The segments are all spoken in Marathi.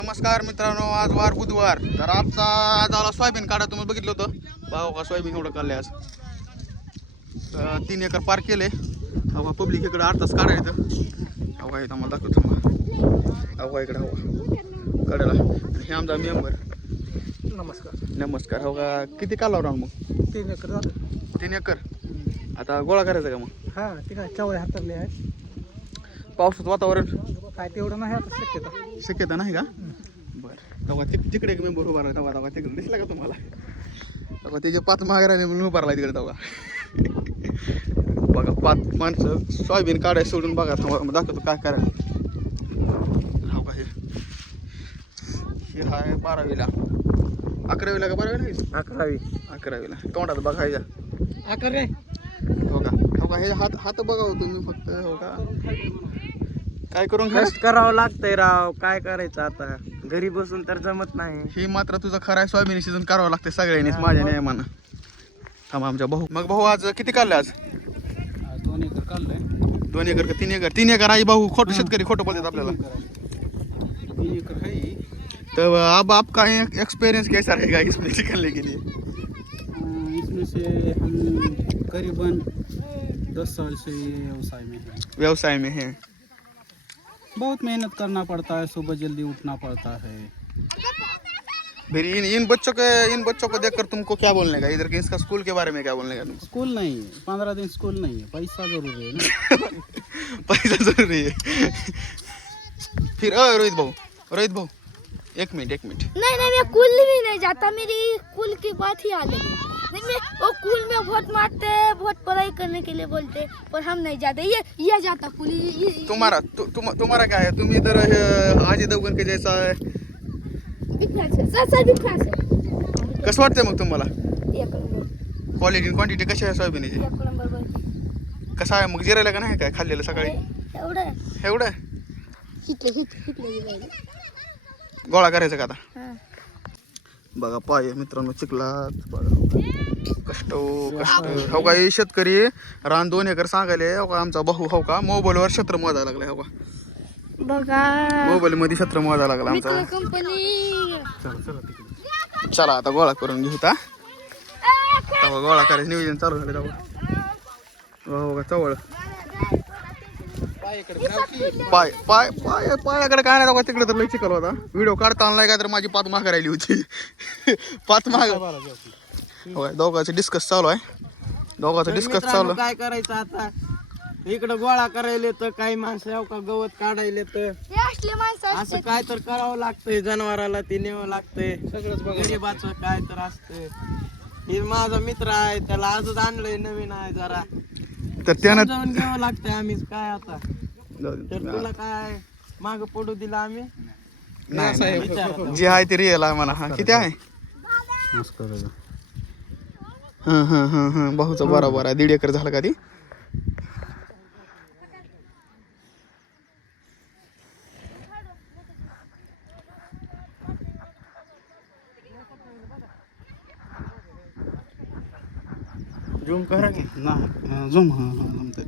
नमस्कार मित्रांनो, आज वार बुधवार. तर आजचा आला सोयाबीन काढा. तुम्ही बघितलं होतं भाऊ का सोयाबीन एवढं काढले आज. 3 एकर पार केले. हवा पब्लिक इकडे 8 तास काढा येतं. हवा येतं मला दाखवतो मग. हवा इकडे हवा काढायला. हे आमचा मेंबर. नमस्कार. हो का किती काढला राऊंड मग? 3 एकर झालं. 3 एकर. आता गोळा करायचा का मग? हा ते काय चवळे हातरले आहेत. पावसाचं वातावरण काय तेवढं नाही आता शक्यता. शक्यता नाही का? बरं. तेव्हा तिकडे एक मेंबर उभा राहिला. तेव्हा तिकडे दिसला का तुम्हाला? तेव्हा त्याचे 5 मागे म्हणून उभा राहिला तिकडे. तेव्हा बघा 5 माणसं सोयाबीन काढायला सोडून बघा. थांबा दाखवतो काय करायला. हो का हे हाय 12वीला. 11वीला का 12वीला? 11वीला. तोंडात बघायच्या 11 हो का हे हात बघा हो तुम्ही फक्त. हो का काय करून कष्ट करावं लागतंय राव. काय करायचं आता, घरी बसून तर जमत नाही. ही मात्र तुझं खरं आहे. सोयाबीन सीजन करावं लागते सगळ्यांनीच माझ्या नियमानं. थांबा आमच्या भाऊ. मग भाऊ आज किती काढलं? आज 2 एकर काढलंय. 2 एकर का 3 एकर? 3 एकर आई भाऊ. खोटं शेतकरी खोटं बोलतात आपल्याला. 3 एकर है. तर अब आपका एक्सपीरियंस कैसा रहेगा इसमें निकलने के लिए? इसमें से हम करीबन 10 साल से व्यवसाय में है. बहुत मेहनत करना पड़ता है, सुबह जल्दी उठना पड़ता है. फिर इन बच्चों को देखकर तुमको क्या बोलने का? इधर के इसका स्कूल के बारे में क्या बोलने का तुमको? स्कूल नहीं है, 15 दिन स्कूल नहीं है. पैसा जरूरी है ना. पैसा जरूरी है. फिर रोहित भाऊ एक मिनट. नहीं मैं कुल भी नहीं जाता. मेरी कुल की बात ही अलग है. नहीं मैं वो कुल में वोट मारते हैं, वोट पढ़ाई करने के लिए बोलते, पर हम नहीं जाते. ये जाता कुल. तुम्हारा क्या है? तुम इधर अजय देवगन के जैसा है. कसं वाटतंय मग तुम्हाला? एक नंबर. क्वालिटी क्वांटिटी कशी आहे सोयाबीनची? एक नंबर बोलते. कसं आहे मग? जिरायला का नाही काय खाल्लेलं सकाळी? एवढं हिटले गोळा करायचं का आता? हां. बघा पाय मित्रांनो चिखलात बघा. कष्ट हो का. हे शेतकरी रान 2 एकर सांगायले. हो का आमचा भाऊ. हो का मोबाईलवर क्षेत्र मोजायला लागलाय. हो का बघा मोबाईल मध्ये क्षेत्र मोजायला लागला आमचा. कंपनी. चला आता गोळा करून घेऊ. तेव्हा गोळा करायचं नियोजन चालू झालं. तेव्हा हो का चवळ पायाकडे काय नाही. तेव्हा तिकडे तर लई चिखल होता. व्हिडिओ काढता आला नाही काय तर माझी 5 माग राहिली होती. 5 माग. होय दोघांचं डिस्कस चालू आहे. काय करायचं आता, इकडं गोळा करायला तर काही माणसं का गवत काढायला तर असले माणसं असं काय तर करावं लागतंय. जनावराला ते न्यावं लागतंय. गरीबाचं काय तर असतंय. हे माझा मित्र आहे, त्याला आजच आणलंय, नवीन आहे जरा, तर त्यानं जाऊन घ्यावं लागतंय. आम्हीच काय आता, तर तुला काय माग पडू दिला आम्ही? नाही जे आहे ते रिअल आहे मला. हा किती आहे? भाऊचा बरोबर आहे. 1.5 एकर झालं का ती? झूम करा की ना झूम. जमतंय.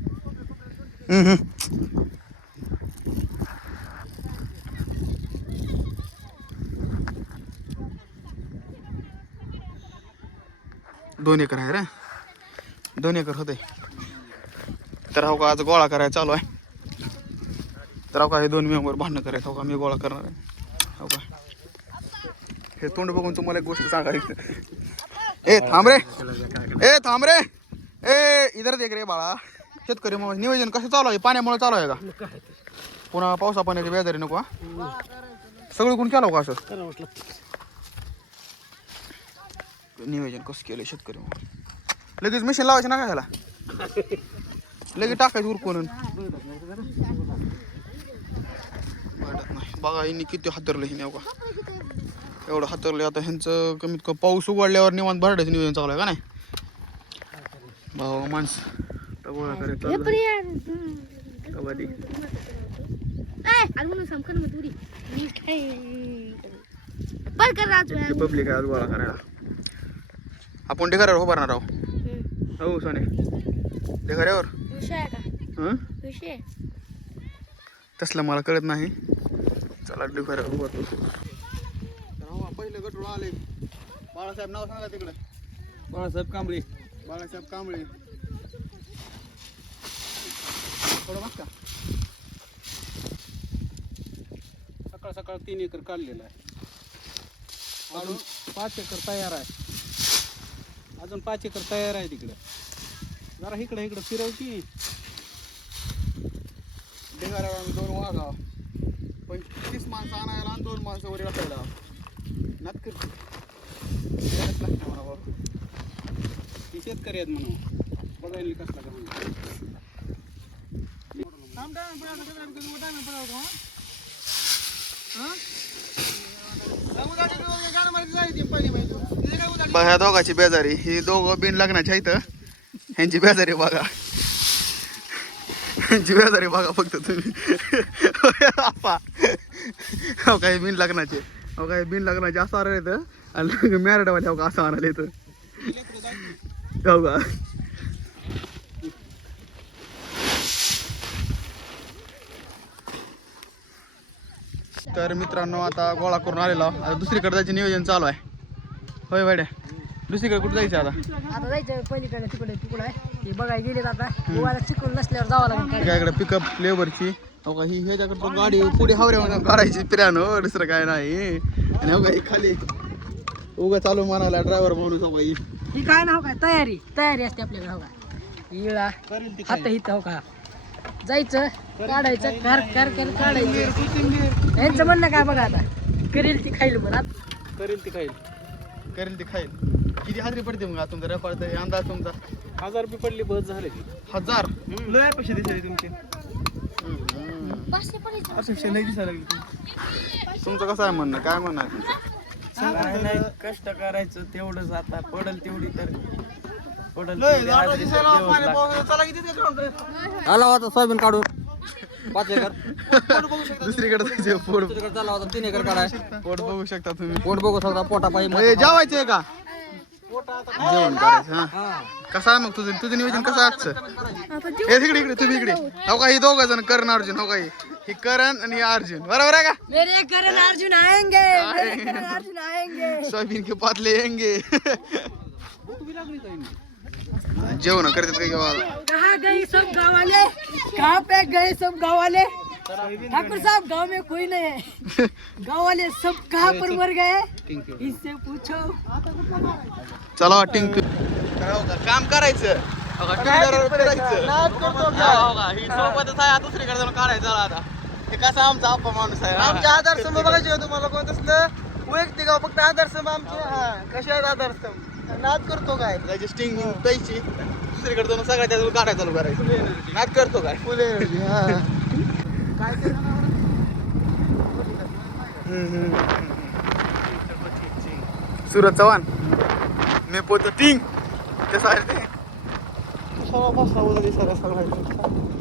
2 एकर आहे रे. 2 एकर होते. तर हो का आज गोळा करायला चालू आहे. तर हो का हे 2 मेंबर भांडणं करायचं. हो का मी गोळा करणार आहे. हो का हे तोंड बघून तुम्हाला एक गोष्ट सांगायची. ए थांब रे. ए इधर देख रे बाळा. शेतकरी मग नियोजन कसं चालू आहे? पाण्यामुळे चालू आहे का? पुन्हा पावसा पाण्याची बेजारी नको. सगळं कोण केलं का असं नियोजन कसं केलं शेतकरी? लगेच मशीन लावायचं ना काय झाला? लगेच टाकायचं उरकून. बघा हिने किती हातरलं हिने. का एवढं हातरलं. आता ह्यांचं कमीत कमी पाऊस उघडल्यावर निवांत भरडायचं नियोजन चालू आहे का नाही? भाऊ माणसं गोळा करायचं पब्लिक आहे आज गोळा करायला. आपण ढेकऱ्यावर उभारणार आहोत. हो सोने ढेकऱ्यावर. तसलं मला कळत नाही. चला डुकर पहिलं गटोळ आले. बाळासाहेब नाव सांगा तिकडं. बाळासाहेब कांबळे. बाळासाहेब कांबळे. थोडं मग का सकाळ सकाळ 3 एकर काढलेला आहे. अजून 5 एकर तयार आहे. अजून 5 एकर तयार आहे तिकडे. जरा इकडे फिरवची. ढेगाऱ्यावर आम्ही 2 वाघा 25 माणसं आणायला आणि 2 माणसं वर असायला नात करते. ती शेतकरी आहेत म्हणून बघायला कसला का म्हणून. ह्या दोघाची बेजारी. ही दोघं बिन लग्नाची आहेत. ह्यांची बेजारी बघा. ह्यांची बेजारी बघा फक्त तुम्ही. हो काही बिन लग्नाचे. हो काही बिन लग्नाचे असं आलं येतं आणि मॅरेडवाले हो का असं आणायला येतं. हो का तर मित्रांनो आता गोळा करून आलेलो. आता दुसरीकडे जायचं नियोजन चालू आहे. होय वाड्या दुसरीकडे कुठं जायचं आता. आता जायचं पलीकडे तिकडे आहे ते बघायला गेलेत. आता गोवाला चिकून नसल्यावर जावं लागेल. काय इकडे पिकअप लेबरची हो का ही ह्याच्याकडे तो गाडी पुढे हावऱ्या काढायची पिरानो दुसरं काय नाही. आणि हो का ही खाली उगा चालू म्हणाला ड्रायव्हर म्हणून हो का ही काय ना हो काय तयारी असते आपल्याकडे. हो का इळा हात हित हो का जायचं काढायचं कर कर कर काढायचं. यांचं म्हणणं काय बघा आता करेल ती खाईल म्हणा. करेल ती खाईल. करेल ती खाईल. किती हाजरी पडते मग तुमचा रेपाळचा अंदाज तुमचा. 1000 रुपये पडली बस झाले. 1000 लय पैसे दिसले तुमचे. तुमचं कसं आहे म्हणणं काय म्हणणं आहे तुमचं. नाही कष्ट करायचं तेवढंच. आता पडल तेवढी तर पडल. आला होता सोयाबीन काढून 5 एकर. दुसरीकडे जायचं पोट चालला होता 3 एकर काढाय. पोट बघू शकता तुम्ही. पोट बघू शकता. पोटा पाहिजे. जेवायचंय का जेवण करायचं. हा कसं आहे मग तुझं नियोजन कसं आहे आजचं. इकडे तुम्ही इकडे हो का ही 2 जण करण अर्जुन हो का ही करण आणि अर्जुन बरोबर आहे का. मेरे करण अर्जुन आएंगे. मेरे करण अर्जुन आएंगे. सोयाबीन के पातले येंगे. जेवण करतात का गावाला. कहाँ गई सब गाँव वाले. कहाँ पे गए सब गाँव वाले. ठाकुर साहब गाँव में कोई नहीं है. गाँव वाले सब कहाँ पर मर गए इससे पूछो. चला टिंक काम करायचं सोबतच आहे दुसरीकडे जाऊन काढायचं. आता हे कसं आमचा आप्पा माणूस आहे. आमचे आधारस्तंभ बघायचे तुम्हाला कोणतं असलं वैयक्तिक फक्त आधारस्तंभ आमचे. कसे आहेत आधारस्तंभ. नाद करतो काय त्याची स्टिंग प्यायची दुसरीकडे जाऊन सगळ्या त्याला काढायला चालू करायचं. नाद करतो काय फुल एनर्जी. काय सूरज चव्हाण मी पोत टिंग ते सारे ते सगळा सगळा